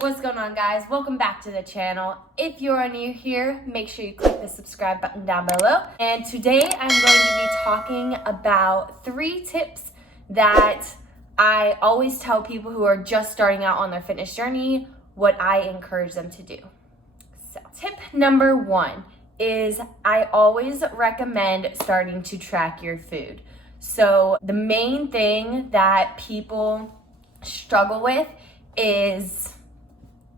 What's going on, guys? Welcome back to the channel. If you are new here, make sure you click the subscribe button down below. And today I'm going to be talking about 3 tips that I always tell people who are just starting out on their fitness journey what I encourage them to do. So, tip number 1 is I always recommend starting to track your food. So the main thing that people struggle with is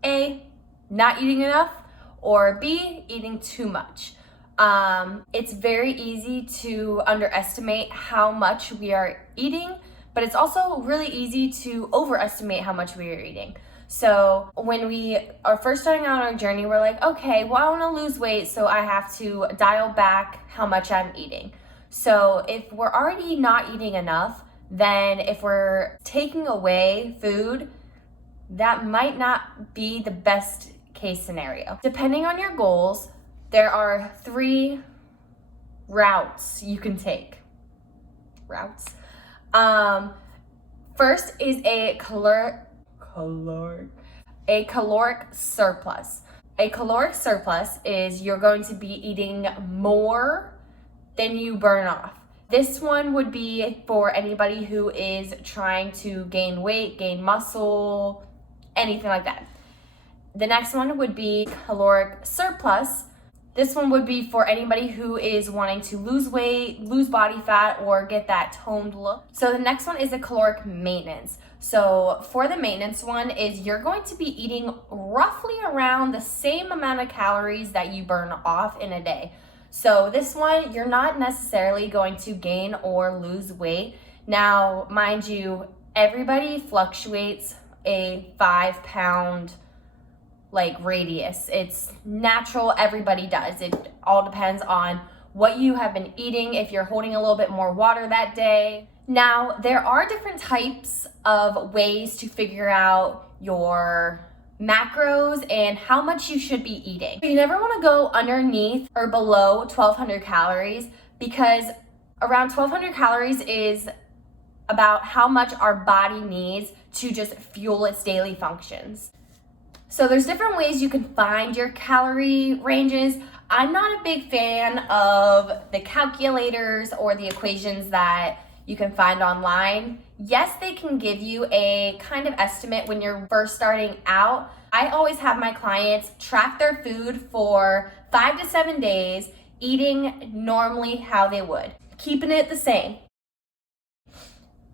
A, not eating enough, or B, eating too much. It's very easy to underestimate how much we are eating, but it's also really easy to overestimate how much we are eating. So when we are first starting out on our journey, we're like, okay, well, I want to lose weight, so I have to dial back how much I'm eating. So if we're already not eating enough, then if we're taking away food, that might not be the best case scenario. Depending on your goals, there are 3 routes you can take. First is a caloric surplus. A caloric surplus is you're going to be eating more than you burn off. This one would be for anybody who is trying to gain weight, gain muscle, anything like that. The next one would be caloric surplus. This one would be for anybody who is wanting to lose weight, lose body fat, or get that toned look. So the next one is a caloric maintenance. So for the maintenance one is you're going to be eating roughly around the same amount of calories that you burn off in a day. So this one, you're not necessarily going to gain or lose weight. Now, mind you, everybody fluctuates a 5-pound radius. It's natural, everybody does. It all depends on what you have been eating, if you're holding a little bit more water that day. Now, there are different types of ways to figure out your macros and how much you should be eating. You never want to go underneath or below 1,200 calories because around 1,200 calories is about how much our body needs to just fuel its daily functions. So there's different ways you can find your calorie ranges. I'm not a big fan of the calculators or the equations that you can find online. Yes, they can give you a kind of estimate when you're first starting out. I always have my clients track their food for 5 to 7 days, eating normally how they would, keeping it the same.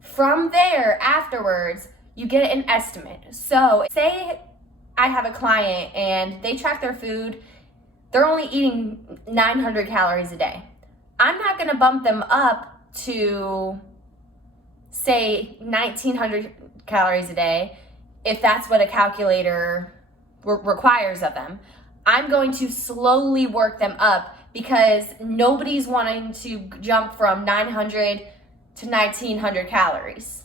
From there, afterwards, you get an estimate. So say I have a client and they track their food, they're only eating 900 calories a day. I'm not gonna bump them up to say 1,900 calories a day if that's what a calculator requires of them. I'm going to slowly work them up because nobody's wanting to jump from 900 to 1,900 calories.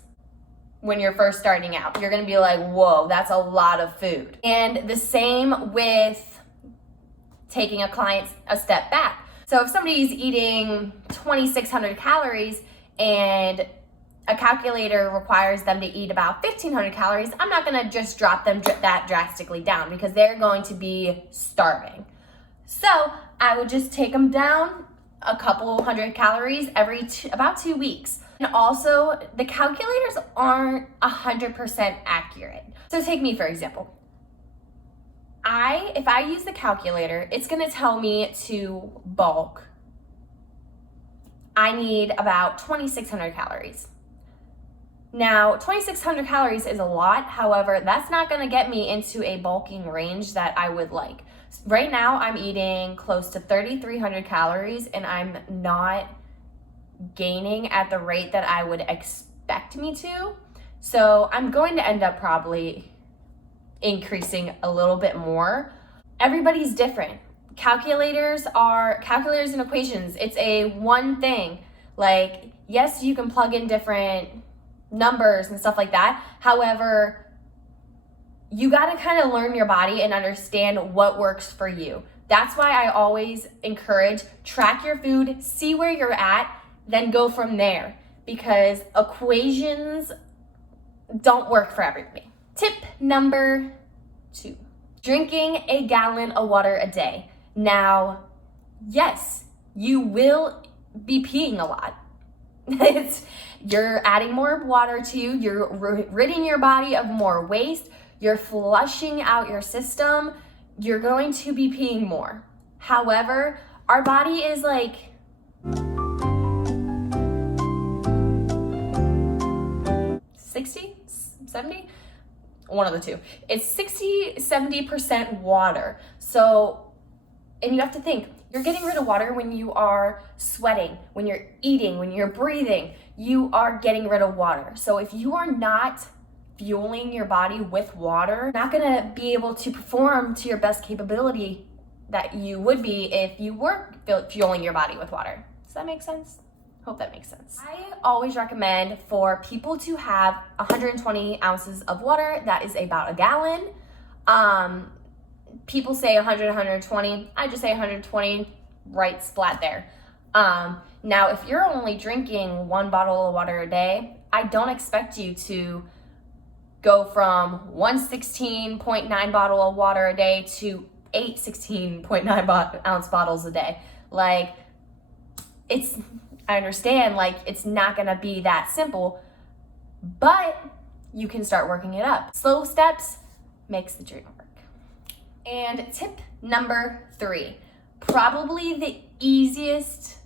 When you're first starting out, you're gonna be like, whoa, that's a lot of food. And the same with taking a client a step back. So if somebody's eating 2,600 calories and a calculator requires them to eat about 1,500 calories, I'm not gonna just drop them that drastically down because they're going to be starving. So I would just take them down a couple hundred calories every about 2 weeks. And also, the calculators aren't 100% accurate. So take me for example. If I use the calculator, it's gonna tell me to bulk. I need about 2,600 calories. Now, 2,600 calories is a lot. However, that's not gonna get me into a bulking range that I would like. Right now, I'm eating close to 3,300 calories and I'm not gaining at the rate that I would expect me to. So I'm going to end up probably increasing a little bit more. Everybody's different. Calculators and equations. It's a one thing. Yes, you can plug in different numbers and stuff like that. However, you got to kind of learn your body and understand what works for you. That's why I always encourage track your food, see where you're at, then go from there because equations don't work for everybody. Tip number 2. Drinking a gallon of water a day. Now, yes, you will be peeing a lot. You're adding more water to you, you're ridding your body of more waste, you're flushing out your system, you're going to be peeing more. However, our body is like 60, 70? One of the two. It's 60, 70% water. So, and you have to think, you're getting rid of water when you are sweating, when you're eating, when you're breathing, you are getting rid of water. So if you are not fueling your body with water, you're not gonna be able to perform to your best capability that you would be if you were fueling your body with water. Does that make sense? Hope that makes sense. I always recommend for people to have 120 ounces of water. That is about a gallon. People say 100, 120. I just say 120, right splat there. Now, if you're only drinking 1 bottle of water a day, I don't expect you to go from 116.9 bottle of water a day to 8 16.9 ounce bottles a day. Like, I understand, like, it's not gonna be that simple, but you can start working it up. Slow steps makes the dream work. And tip number 3, probably the easiest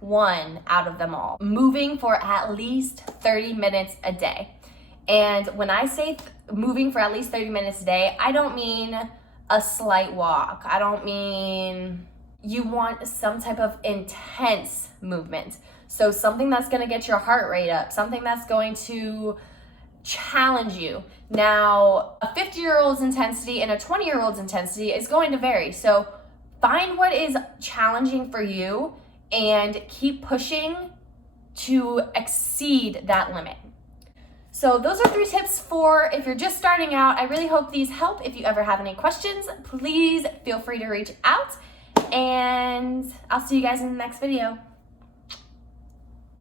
one out of them all, moving for at least 30 minutes a day. And when I say moving for at least 30 minutes a day, I don't mean a slight walk. I don't mean you want some type of intense movement. So something that's gonna get your heart rate up, something that's going to challenge you. Now, a 50-year-old's intensity and a 20-year-old's intensity is going to vary. So find what is challenging for you and keep pushing to exceed that limit. So those are 3 tips for if you're just starting out. I really hope these help. If you ever have any questions, please feel free to reach out, and I'll see you guys in the next video.